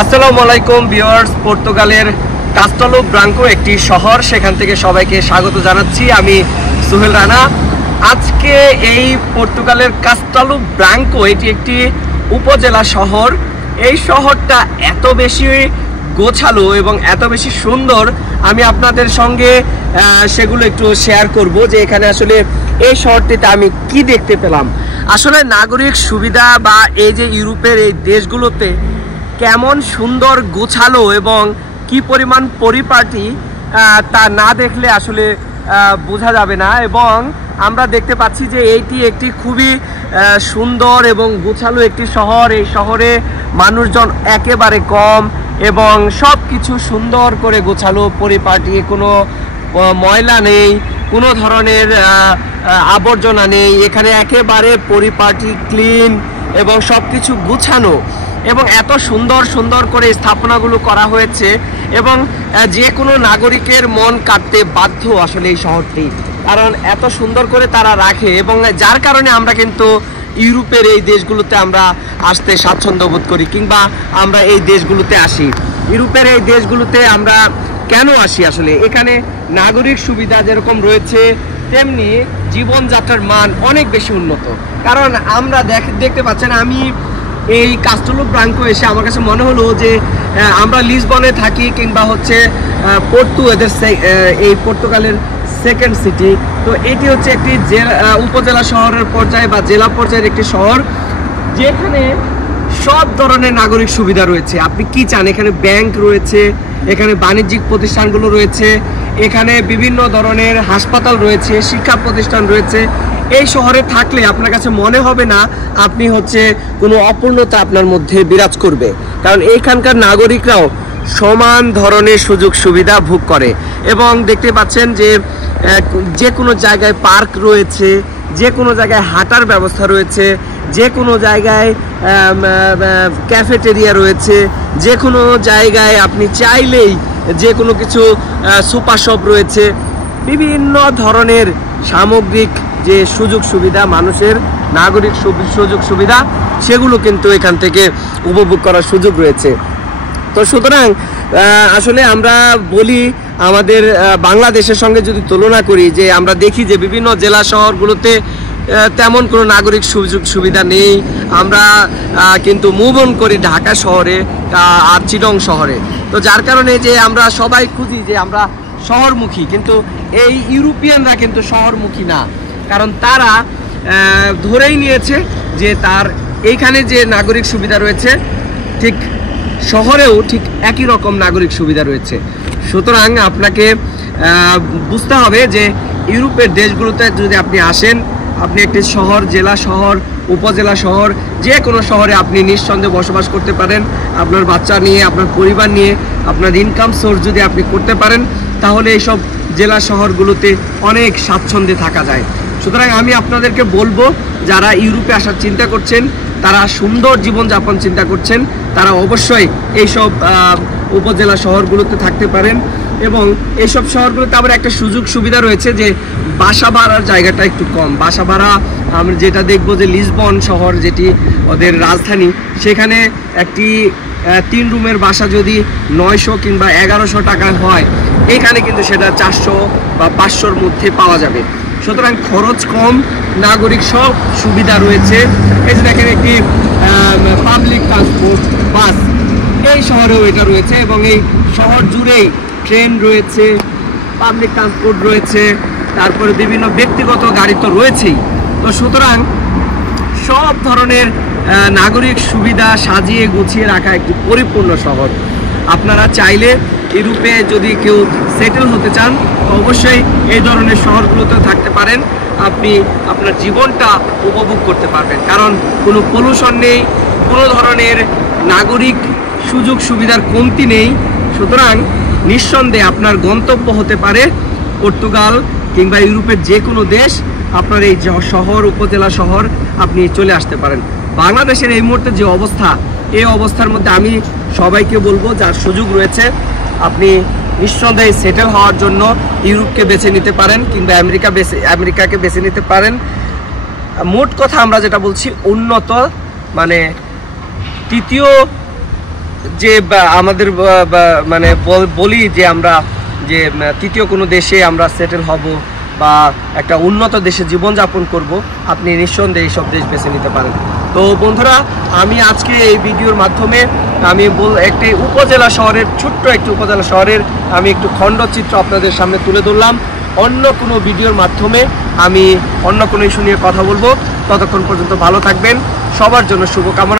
আসসালামু আলাইকুম ভিউয়ার্স, পর্তুগালের কাস্টালো ব্রাঙ্কো একটি শহর, সেখান থেকে সবাইকে স্বাগত জানাচ্ছি। আমি সোহেল রানা। আজকে এই পর্তুগালের কাস্টালো ব্রাঙ্কো এটি একটি উপজেলা শহর। এই শহরটা এত বেশি গোছালো এবং এত বেশি সুন্দর, আমি আপনাদের সঙ্গে সেগুলো একটু শেয়ার করব যে এখানে আসলে এই শহরটিতে আমি কি দেখতে পেলাম। আসলে নাগরিক সুবিধা বা এই যে ইউরোপের এই দেশগুলোতে কেমন সুন্দর গোছালো এবং কি পরিমাণ পরিপাটি তা না দেখলে আসলে বোঝা যাবে না। এবং আমরা দেখতে পাচ্ছি যে এইটি একটি খুবই সুন্দর এবং গোছালো একটি শহর। এই শহরে মানুষজন একেবারে কম এবং সব কিছু সুন্দর করে গোছালো পরিপাটি, কোনো ময়লা নেই, কোনো ধরনের আবর্জনা নেই। এখানে একেবারে পরিপাটি, ক্লিন এবং সব কিছু গুছানো এবং এত সুন্দর সুন্দর করে স্থাপনাগুলো করা হয়েছে এবং যে কোনো নাগরিকের মন কাটতে বাধ্য আসলে এই শহরটি, কারণ এত সুন্দর করে তারা রাখে এবং যার কারণে আমরা কিন্তু ইউরোপের এই দেশগুলোতে আমরা আসতে স্বাচ্ছন্দ্য বোধ করি কিংবা আমরা এই দেশগুলোতে আসি। ইউরোপের এই দেশগুলোতে আমরা কেন আসি? আসলে এখানে নাগরিক সুবিধা যেরকম রয়েছে তেমনি জীবনযাত্রার মান অনেক বেশি উন্নত। কারণ আমরা দেখতে পাচ্ছেন, আমি এই কাস্টালো ব্রাঙ্কো এসে আমার কাছে মনে হলো যে আমরা লিসবনে থাকি কিংবা হচ্ছে এই পর্তুগালের সেকেন্ড সিটি। তো এটি হচ্ছে একটি উপজেলা শহরের পর্যায়ে বা জেলা পর্যায়ের একটি শহর, যেখানে সব ধরনের নাগরিক সুবিধা রয়েছে। আপনি কি চান? এখানে ব্যাংক রয়েছে, এখানে বাণিজ্যিক প্রতিষ্ঠানগুলো রয়েছে, এখানে বিভিন্ন ধরনের হাসপাতাল রয়েছে, শিক্ষা প্রতিষ্ঠান রয়েছে। এই শহরে থাকলে আপনার কাছে মনে হবে না আপনি হচ্ছে কোনো অপূর্ণতা আপনার মধ্যে বিরাজ করবে, কারণ এইখানকার নাগরিকরাও সমান ধরনের সুযোগ সুবিধা ভোগ করে। এবং দেখতে পাচ্ছেন যে কোনো জায়গায় পার্ক রয়েছে, যে কোনো জায়গায় হাঁটার ব্যবস্থা রয়েছে, যে কোনো জায়গায় ক্যাফেটেরিয়া রয়েছে, যে কোনো জায়গায় আপনি চাইলেই যে কোনো কিছু সুপার শপ রয়েছে। বিভিন্ন ধরনের সামগ্রিক যে সুযোগ সুবিধা, মানুষের নাগরিক সুযোগ সুবিধা, সেগুলো কিন্তু এখান থেকে উপভোগ করার সুযোগ রয়েছে। তো সুতরাং আসলে আমরা বলি, আমাদের বাংলাদেশের সঙ্গে যদি তুলনা করি, যে আমরা দেখি যে বিভিন্ন জেলা শহরগুলোতে তেমন কোনো নাগরিক সুযোগ সুবিধা নেই। আমরা কিন্তু মুভ অন করি ঢাকা শহরে আর চিটং শহরে। তো যার কারণে যে আমরা সবাই খুঁজি যে আমরা শহরমুখী, কিন্তু এই ইউরোপিয়ানরা কিন্তু শহরমুখী না, কারণ তারা ধরেই নিয়েছে যে তার এইখানে যে নাগরিক সুবিধা রয়েছে ঠিক শহরেও ঠিক একই রকম নাগরিক সুবিধা রয়েছে। সুতরাং আপনাকে বুঝতে হবে যে ইউরোপের দেশগুলোতে যদি আপনি আসেন, আপনি একটি শহর, জেলা শহর, উপজেলা শহর, যে কোনো শহরে আপনি নিঃসন্দেহে বসবাস করতে পারেন। আপনার বাচ্চা নিয়ে, আপনার পরিবার নিয়ে, আপনার ইনকাম সোর্স যদি আপনি করতে পারেন, তাহলে এইসব জেলা শহরগুলোতে অনেক স্বাচ্ছন্দ্যে থাকা যায়। সুতরাং আমি আপনাদেরকে বলবো, যারা ইউরোপে আসার চিন্তা করছেন, তারা সুন্দর জীবনযাপন চিন্তা করছেন, তারা অবশ্যই এইসব উপজেলা শহরগুলোতে থাকতে পারেন। এবং এইসব শহরগুলোতে আবার একটা সুযোগ সুবিধা রয়েছে যে বাসা ভাড়ার জায়গাটা একটু কম। বাসা ভাড়া আমরা যেটা দেখবো যে লিসবন শহর, যেটি ওদের রাজধানী, সেখানে একটি 3 রুমের বাসা যদি 900 কিংবা 1100 টাকা হয়, এখানে কিন্তু সেটা 400 বা 500-র মধ্যে পাওয়া যাবে। সুতরাং খরচ কম, নাগরিক সব সুবিধা রয়েছে। এই যে দেখেন একটি পাবলিক ট্রান্সপোর্ট বাস, এই শহরেও এটা রয়েছে এবং এই শহর জুড়েই ট্রেন রয়েছে, পাবলিক ট্রান্সপোর্ট রয়েছে, তারপরে বিভিন্ন ব্যক্তিগত গাড়ি তো রয়েছেই। তো সুতরাং সব ধরনের নাগরিক সুবিধা সাজিয়ে গুছিয়ে রাখা একটি পরিপূর্ণ শহর। আপনারা চাইলে ইউরোপে যদি কেউ সেটেল হতে চান, অবশ্যই এই ধরনের শহরগুলোতে থাকতে পারেন। আপনি আপনার জীবনটা উপভোগ করতে পারবেন, কারণ কোনো পলিউশন নেই, কোনো ধরনের নাগরিক সুযোগ সুবিধার কমতি নেই। সুতরাং নিঃসন্দেহে আপনার গন্তব্য হতে পারে পর্তুগাল কিংবা ইউরোপের যে কোনো দেশ। আপনার এই শহর, উপজেলা শহর আপনি চলে আসতে পারেন। বাংলাদেশের এই মুহূর্তে যে অবস্থা, এই অবস্থার মধ্যে আমি সবাইকে বলবো, যার সুযোগ রয়েছে আপনি নিঃসন্দেহে সেটেল হওয়ার জন্য ইউরোপকে বেছে নিতে পারেন কিংবা আমেরিকাকে বেছে নিতে পারেন। মোট কথা আমরা যেটা বলছি, উন্নত মানে তৃতীয় যে আমাদের মানে বলি যে আমরা যে তৃতীয় কোনো দেশে আমরা সেটেল হব বা একটা উন্নত দেশে জীবনযাপন করব, আপনি নিঃসন্দেহে এইসব দেশ বেছে নিতে পারেন। তো বন্ধুরা, আমি আজকে এই ভিডিওর মাধ্যমে আমি একটি উপজেলা শহরের, ছোট্ট একটি উপজেলা শহরের আমি একটু খণ্ডচিত্র আপনাদের সামনে তুলে ধরলাম। অন্য কোনো ভিডিওর মাধ্যমে আমি অন্য কোনো ইস্যু নিয়ে কথা বলবো। ততক্ষণ পর্যন্ত ভালো থাকবেন, সবার জন্য শুভকামনা।